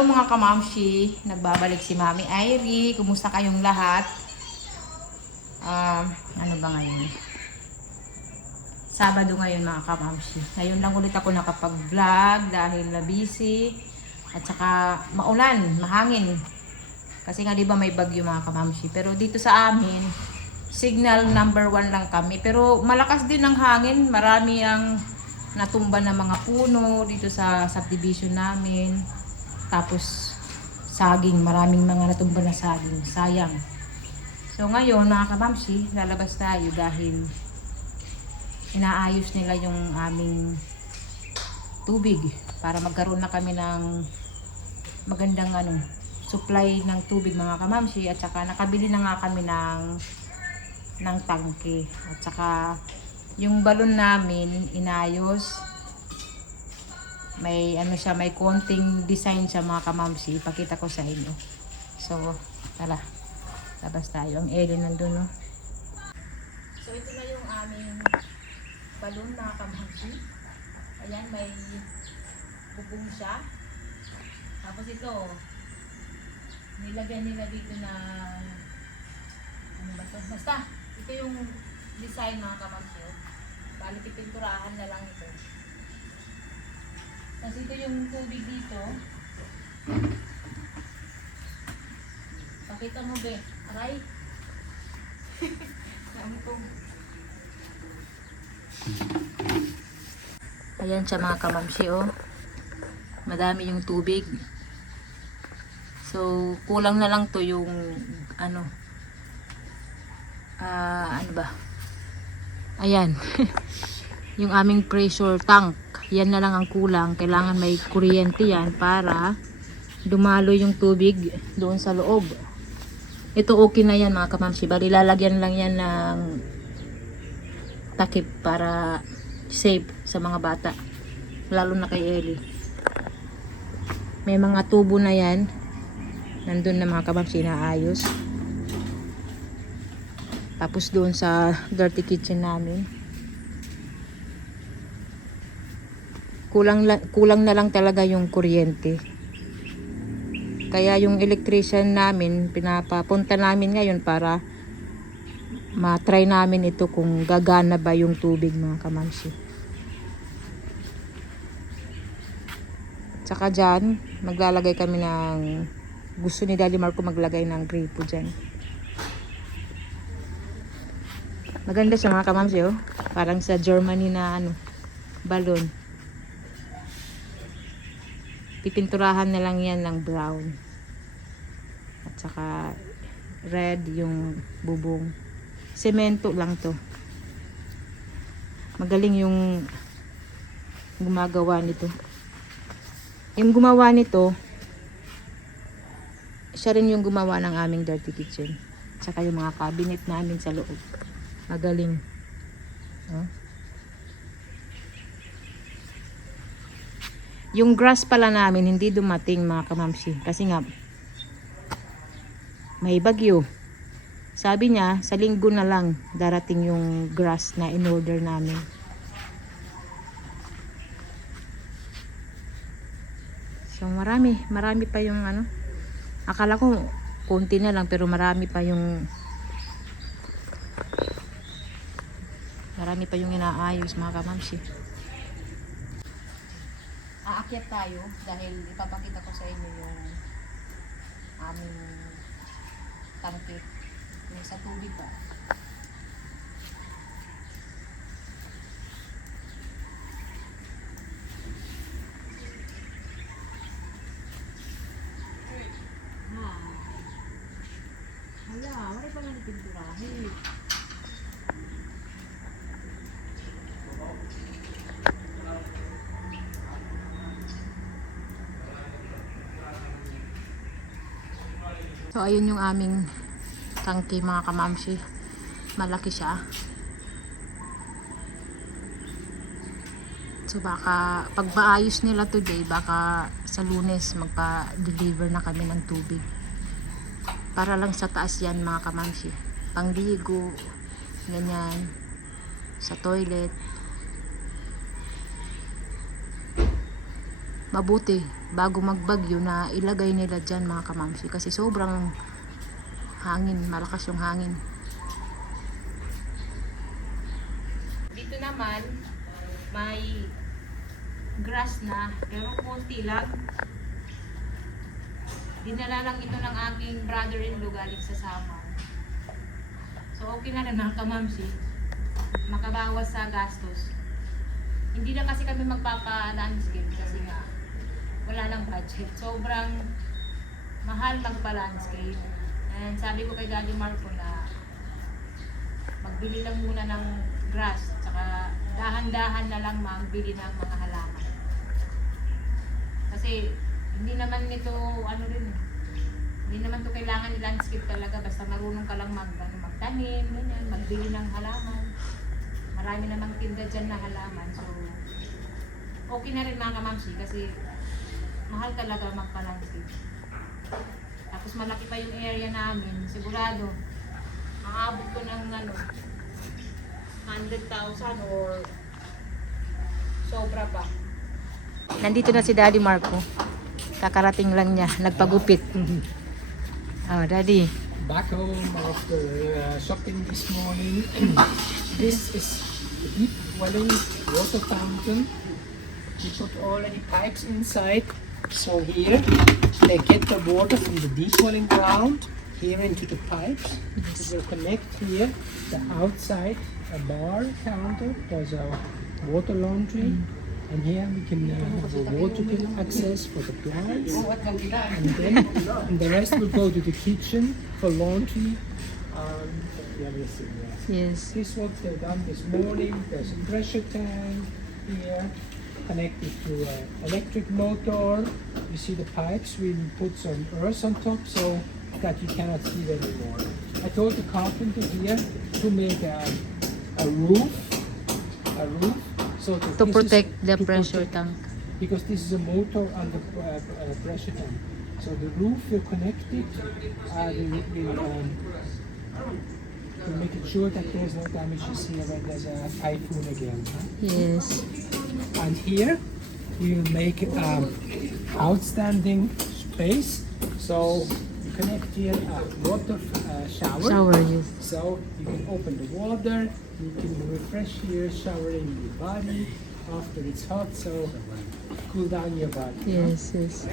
Mga kamamshi, nagbabalik si Mami Irie. Kumusta kayong lahat? Ano ba ngayon? Sabado ngayon mga kamamshi. Ngayon lang ulit ako nakapag-vlog dahil na busy at saka maulan, mahangin. Kasi nga 'di ba may bagyo mga kamamshi. Pero dito sa amin, signal number 1 lang kami. Pero malakas din ang hangin. Marami ang natumba na mga puno dito sa subdivision namin. Tapos saging, maraming mga natumba na saging, sayang. So ngayon mga kamamshi, lalabas tayo dahil inaayos nila yung aming tubig para magkaroon na kami ng magandang supply ng tubig mga kamamshi, at saka nakabili na nga kami ng tangke, at saka yung balon namin inayos. May siya, may konting design siya mga kamamsi. Ipakita ko sa inyo. So, tara. Labas tayo. Ang Ellen nandun, no? So, ito na yung aming balon mga kamamsi. Ayan, may bubong siya. Tapos ito, nilagyan nila dito na ano ba ito? Basta, ito yung design mga kamamsi. Bali, pipinturahan na lang ito. Kasi ito yung tubig dito. Pakita mo be. Aray. Ayan siya mga kamamsi, oh. Madami yung tubig. So, kulang na lang to yung ano ba? Ayan. Yung aming pressure tank. Yan na lang ang kulang. Kailangan may kuryente yan para dumalo yung tubig doon sa loob. Ito okay na yan mga kamamsi. Bali lalagyan lang yan ng takip para safe sa mga bata. Lalo na kay Ellie. May mga tubo na yan. Nandun na mga kamamsi na ayos. Tapos doon sa dirty kitchen namin. Kulang na lang talaga yung kuryente. Kaya yung electrician namin, pinapapunta namin ngayon para matry namin ito kung gagana ba yung tubig mga kamamsi. Tsaka dyan, maglalagay kami ng, gusto ni Daddy Marco maglagay ng gripo dyan. Maganda siya mga kamamsi, oh. Parang sa Germany na balon. Pipinturahan na lang yan ng brown. At saka red yung bubong. Semento lang to. Magaling yung gumagawa nito. Yung gumawa nito, siya rin yung gumawa ng aming dirty kitchen. At saka yung mga cabinet namin sa loob. Magaling. Oh. Yung grass pala namin hindi dumating mga kamamsi. Kasi nga may bagyo. Sabi niya sa linggo na lang darating yung grass na in-order namin. So marami pa yung akala ko konti na lang pero marami pa yung inaayos mga kamamsi. Aakyat tayo dahil ipapakita ko sa inyo yung aming tangke. Yung sa tubig pa. Hala, wala pa nga nagpinturahin. So ayun yung aming tangke mga kamamsi. Malaki siya. So baka pag maayos nila today, baka sa Lunes magpa-deliver na kami ng tubig. Para lang sa taas yan mga kamamsi. Pangligo, ganyan, sa toilet. mabuti bago magbagyo na ilagay nila dyan mga kamamsi kasi sobrang hangin, malakas yung hangin. Dito naman may grass na pero konti lang. Dinala lang ito ng aking brother-in-law galing sa Samar. So okay na rin mga kamamsi, makabawas sa gastos. Hindi na kasi kami magpapa-landscape kasi nga wala lang budget. Sobrang mahal magpa-landscape. And sabi ko kay Daddy Marco na magbili lang muna ng grass. Tsaka dahan-dahan na lang magbili ng mga halaman. Kasi hindi naman nito hindi naman to kailangan i-landscape talaga. Basta marunong ka lang magtanim, ganyan, magbili ng halaman. Marami namang tinda dyan na halaman. So, okay na rin mga kamamsi kasi mahal talaga magpa-landscape. Tapos malaki pa yung area namin. Sigurado, aabot ko ng 100,000 or sobra pa. Nandito na si Daddy Marco. Kakarating lang niya. Nagpagupit. Oh, Daddy. Back home after shopping this morning. This is a deep welling water fountain. We put already pipes inside. So here they get the water from the deep welling ground here into the pipes. It will connect here the outside a bar counter. There's a water laundry. And here we can have a water bill access for the plants. And the rest will go to the kitchen for laundry and everything. Yes. This is what they've done this morning. There's a pressure tank here connected to an electric motor. You see the pipes. We put some earth on top so that you cannot see it anymore. I told the carpenter here to make a roof. So To protect the pressure tank. Because this is a motor on the pressure tank. So the roof will connect it. We'll make it sure that there's no damages here when there's a typhoon again. Huh? Yes. And here we will make outstanding space. So you connect here a water shower. Shower, yes. So you can open the water, you can refresh here, showering your body after it's hot, so cool down your body. Yes, yes.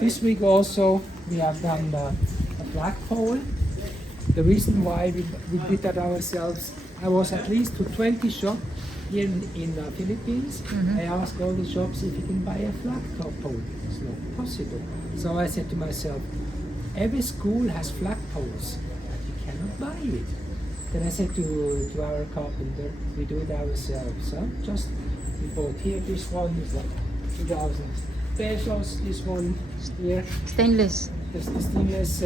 This week also we have done a flagpole. The reason why we did that ourselves, I was at least to 20 shops here in the Philippines. I asked all the shops if you can buy a flagpole. It's not possible. So I said to myself, every school has flagpoles, but you cannot buy it. Then I said to our carpenter, we do it ourselves. Huh? Just we bought here, this one is like 2,000 pesos, this one here. Stainless. The stainless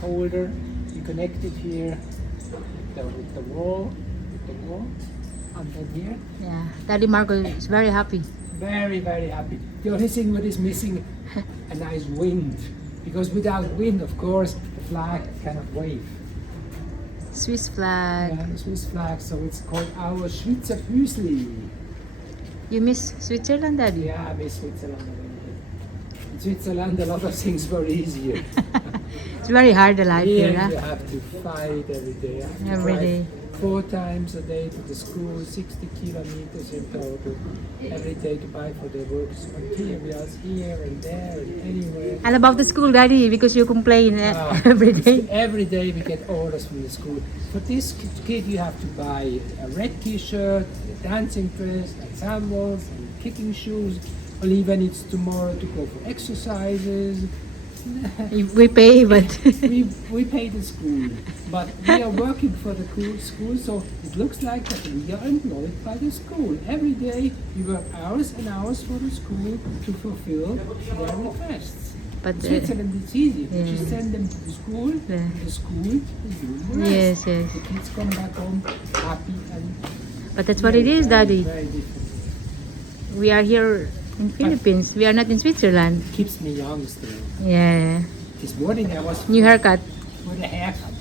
holder, you connect it here with the wall, and then here. Yeah. Daddy Marco is very happy. Very, very happy. The only thing what is missing, a nice wind. Because without wind, of course, the flag cannot wave. Swiss flag. Yeah, the Swiss flag, so it's called our Schweizer Füßli. You miss Switzerland, Daddy? Yeah, I miss Switzerland a little bit. In Switzerland, a lot of things were easier. It's very hard, the life Here here, you huh? have to fight every day. I have to Every drive day. 4 times a day to the school, 60 kilometers in total, every day to buy for their works materials here and there and anywhere. And about the school, Daddy, because you complain every day. Every day we get orders from the school. For this kid you have to buy a red t-shirt, a dancing dress, and sandals, and kicking shoes, or even it's tomorrow to go for exercises. We pay, but we pay the school, but we are working for the school, so it looks like that we are employed by the school. Every day we work hours and hours for the school to fulfill their requests. But Switzerland, it's easy. You just yeah. send them to the school, Yeah. the school is doing the rest. Yes, yes. The kids come back home happy and But that's what it is, Daddy. very different. We are here in Philippines. We are not in Switzerland. Keeps me young still. Yeah. This morning I was New haircut. with a haircut.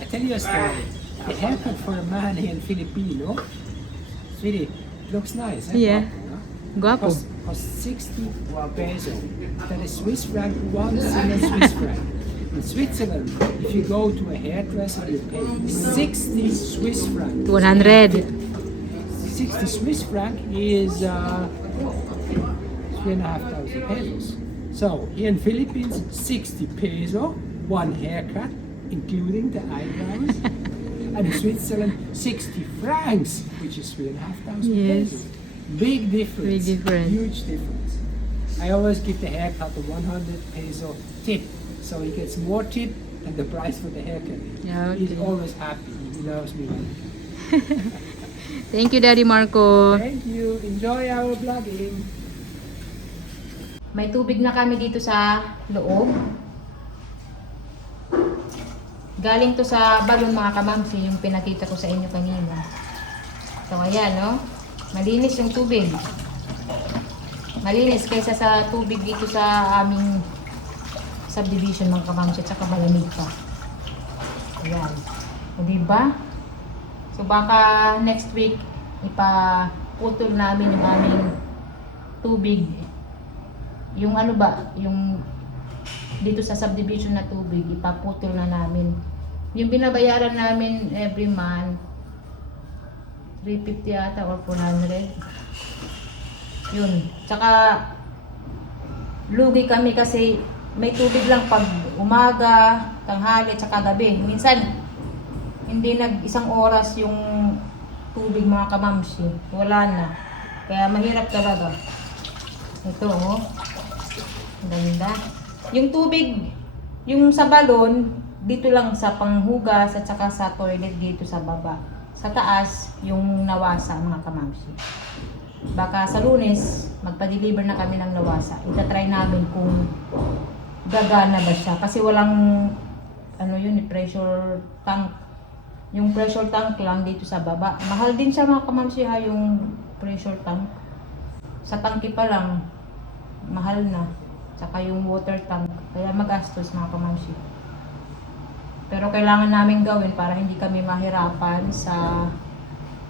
I tell you a story. The haircut for a man here in Filipino, sweetie, it looks nice. Eh? Yeah. Huh? Gwapo. Cost 60 peso. That is Swiss franc, 1 single Swiss franc. In Switzerland, if you go to a hairdresser, you pay 60 Swiss franc. 100. 60 Swiss franc is 3,500 pesos. So here in Philippines, 60 peso, one haircut, including the eyebrows. And in Switzerland, 60 francs, which is 3,500 Yes. pesos. Big difference. Big difference. Huge difference. I always give the haircut a 100 peso tip. So he gets more tip than the price for the haircut. Yeah, He's okay. always happy. He loves me. Thank you, Daddy Marco. Thank you. Enjoy our vlogging. May tubig na kami dito sa loob. Galing to sa balon mga kamamsi, yung pinakita ko sa inyo kanina. So ayan, no? Malinis yung tubig. Malinis kaysa sa tubig dito sa aming subdivision mga kamamsi at saka malamig pa. Ayan. O diba? So baka next week ipaputol namin yung aming tubig. Yung ano ba, yung dito sa subdivision na tubig, ipaputol na namin. Yung binabayaran namin every month, 350 ata or 400. Yun. Tsaka, lugi kami kasi may tubig lang pag umaga, tanghali, tsaka gabi. Minsan, hindi isang oras yung tubig mga kamamsi. Wala na. Kaya mahirap talaga. Ito, oh. Ang ganda. Yung tubig, yung sa balon, dito lang sa panghugas at saka sa toilet dito sa baba. Sa taas, yung nawasa mga kamamsi. Baka sa Lunes, magpa-deliver na kami ng nawasa. Itatry namin kung gagana ba siya. Kasi walang, ano yun, pressure tank. Yung pressure tank lang dito sa baba. Mahal din siya mga kamamsi ha, yung pressure tank. Sa tangke pa lang, mahal na. Tsaka yung water tank. Kaya magastos mga kamamsi. Pero kailangan namin gawin para hindi kami mahirapan sa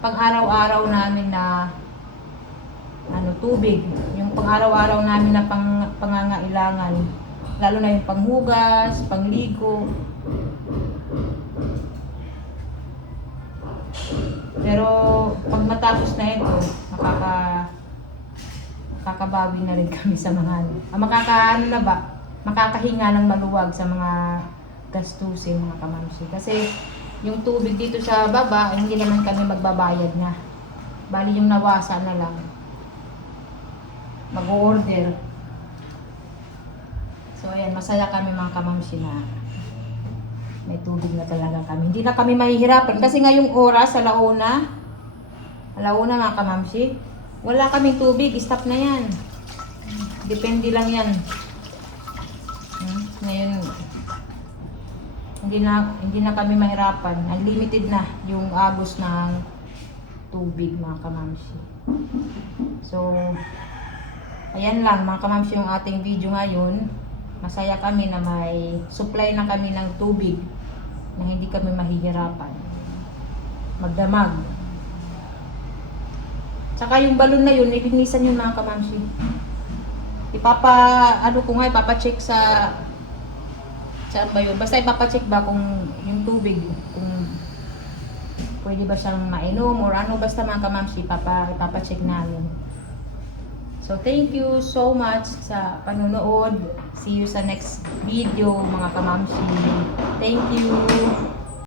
pang-araw-araw namin na tubig. Yung pang-araw-araw namin na pangangailangan. Lalo na yung panghugas, pangligo. Pero pag matapos na ito, makakabawi na rin kami sa mga makakahinga ng maluwag sa mga gastusin mga kamamsi. Kasi yung tubig dito sa baba, hindi naman kami magbabayad na. Bali yung nawasa na lang. Mag-order. So ayan, masaya kami mga kamamsi na may tubig na talaga kami. Hindi na kami mahihirapan. Kasi ngayong oras, alauna mga kamamsi, wala kaming tubig, stop na yan. Depende lang yan. Ngayon, hindi na kami mahirapan. Unlimited na yung agos ng tubig mga kamamsi. So, ayan lang mga kamamsi yung ating video ngayon. Masaya kami na may supply na kami ng tubig na hindi kami mahihirapan magdamag. Tsaka yung balon na yun, ilinisan yun mga kamamsi. Ipapacheck sa saan ba yun? Basta ipapacheck ba kung yung tubig, kung pwede ba siyang mainom or ano, basta mga kamamsi, ipapacheck namin. So thank you so much sa panonood. See you sa next video mga kamamsi. Thank you.